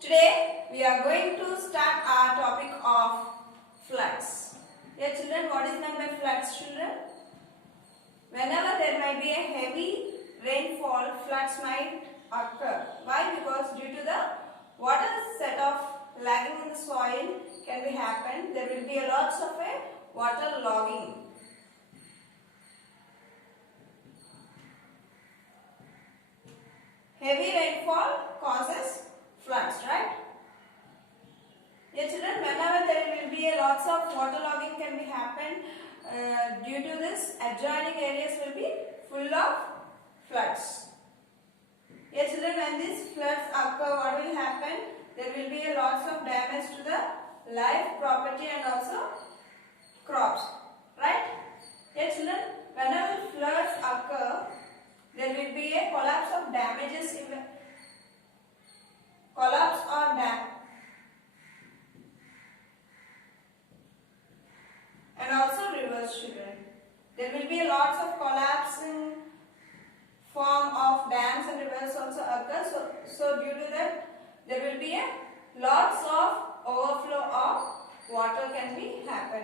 Today we are going to start our topic of floods. Yeah, children, what is meant by floods, children? Whenever there might be a heavy rainfall, floods might occur. Why? Because due to the water set off lagging in the soil can be happen. There will be a lots of a water logging. Heavy rainfall causes floods, right? Yes, children, whenever there will be a lots of water logging can be happen, due to this adjoining areas will be full of floods. Yes, children, when these floods occur, what will happen? There will be a lots of damage to the life, property and also crops, right? Yes, children, whenever floods occur, there will be a collapse of damages in the collapse or dam. And also rivers, children. There will be lots of collapse in form of dams and rivers also occur. So due to that, there will be a lots of overflow of water can be happen.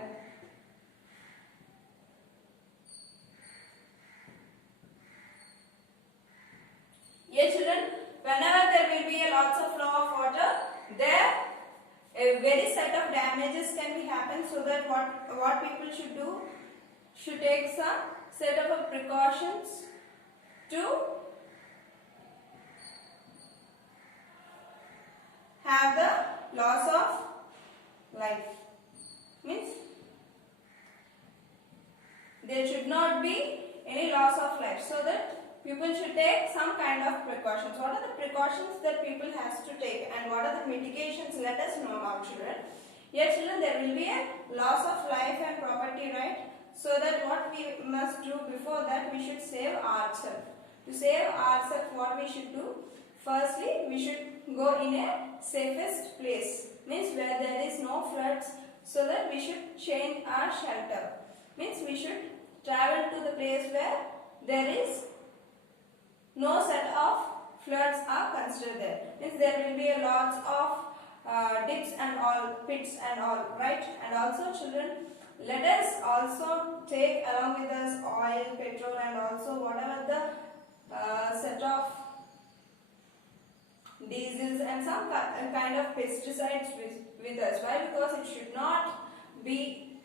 Yes, children, whenever there will be a lots of flow of water, there a very set of damages can be happen. So that what people should do, should take some set of precautions to have the loss of life. Means there should not be any loss of life. So that people should take some kind of precautions. What are the precautions that people has to take and what are the mitigations? Let us know now, children. Yes, children, there will be a loss of life and property, right? So that what we must do before that, we should save ourselves. To save ourselves, what we should do? Firstly, we should go in a safest place. Means where there is no floods, so that we should change our shelter. Means we should travel to the place where there is no set of floods are considered there. Means there will be a lots of dips and all, pits and all, right? And also, children, let us also take along with us oil, petrol and also whatever the set of diesels and some kind of pesticides with us. Why? Because it should not be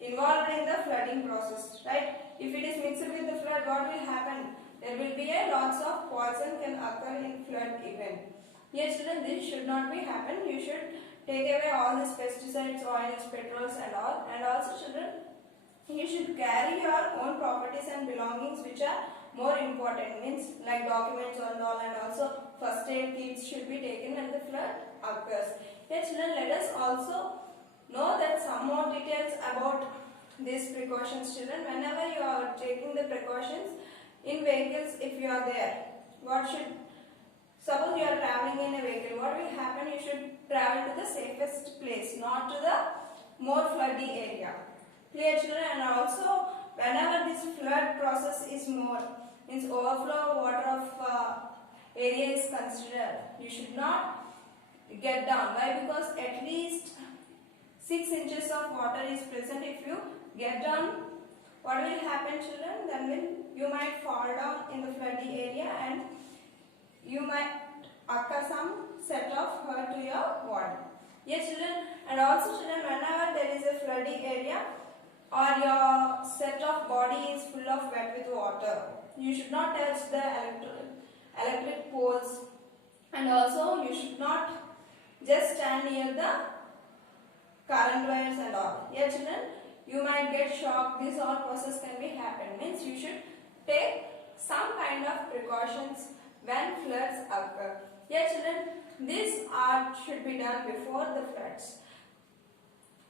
involved in the flooding process, right? If it is mixed with the flood, what will happen? There will be a lots of poison can occur in flood event. Yes, children, this should not be happen. You should take away all these pesticides, oils, petrols and all. And also, children, you should carry your own properties and belongings which are more important. Means like documents and all, and also first aid kits should be taken when the flood occurs. Yes, children, let us also know that some more details about these precautions, children. Whenever you are taking the precautions in vehicles, if you are there, what should, suppose you are traveling in a vehicle, what will happen? You should travel to the safest place, not to the more floody area. Clear, children? And also, whenever this flood process is more, means overflow water of area is considered, you should not get down. Why? Because at least 6 inches of water is present. If you get down, what will happen, children? Then you might fall down in the floody area and you might occur some set of hurt to your body. Yes, children. And also, children, whenever there is a floody area or your set of body is full of wet with water, you should not touch the electric poles, and also you should not just stand near the current wires and all. Yeah, children, you might get shocked. This all process can be happen. Means you should take some kind of precautions when floods occur. Yeah, children, this should be done before the floods.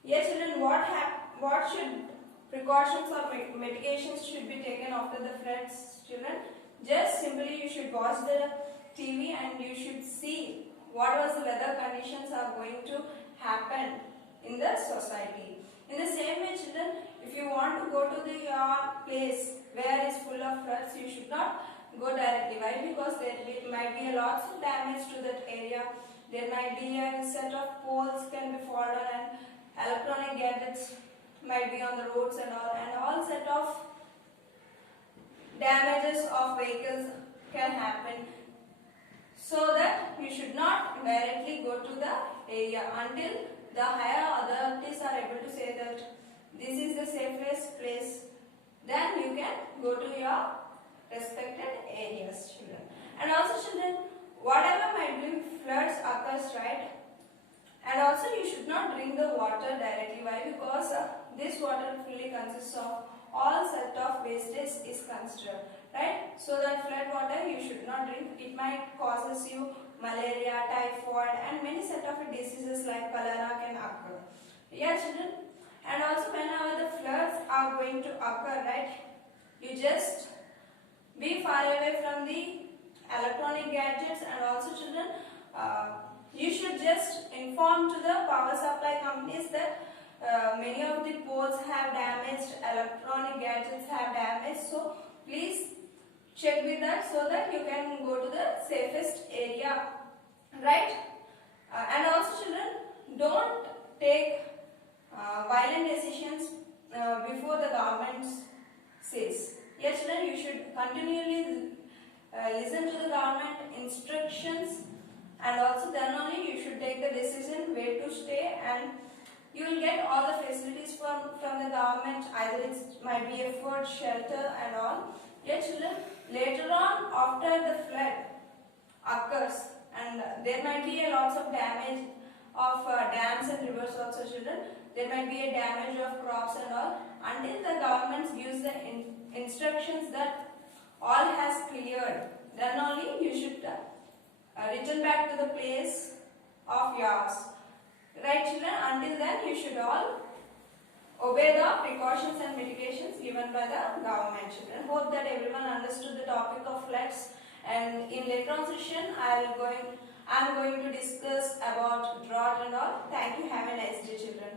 Yeah, children, what should precautions or mitigations should be taken after the floods, children? Just simply you should watch the TV and you should see what was the weather conditions are going to happen in the society. In the same way, children, if you want to go to your place where is full of floods, you should not go directly. Why? Because might be a lots of damage to that area. There might be a set of poles can be fallen and electronic gadgets might be on the roads and all set of damages of vehicles can happen. So that you should not directly go to the area until the higher authorities are able to say that this is the safest place. Then you can go to your respected areas, children. And also, children, whatever might be floods occurs, right? And also you should not drink the water directly. Why? Because this water fully consists of all set of wastage is considered, right? So that flood water you should not drink. It might causes you malaria, typhoid and many set of diseases like cholera can occur. Yeah, children. And also whenever the floods are going to occur, right, you just be far away from the electronic gadgets. And also, children, you should just inform to the power supply companies that many of the poles have damaged, electronic gadgets have damaged. So please check with that so that you can go to the safest area, right? And also, children, don't take violent decisions before the government says. Yes, children, you should continually listen to the government instructions, and also then only you should take the decision where to stay, and you will get all the facilities from the government. Either it might be a food, shelter and all. Yes, children, later on after the flood occurs and there might be a lots of damage of dams and rivers also, children. There might be a damage of crops and all. Until the government gives the instructions that all has cleared, then only you should return back to the place of yours. Right, children? Until then, you should all obey the precautions and mitigations given by the government, children. Hope that everyone understood the topic of floods. And in later on session, I am going to discuss about drought and all. Thank you. Have a nice day, children.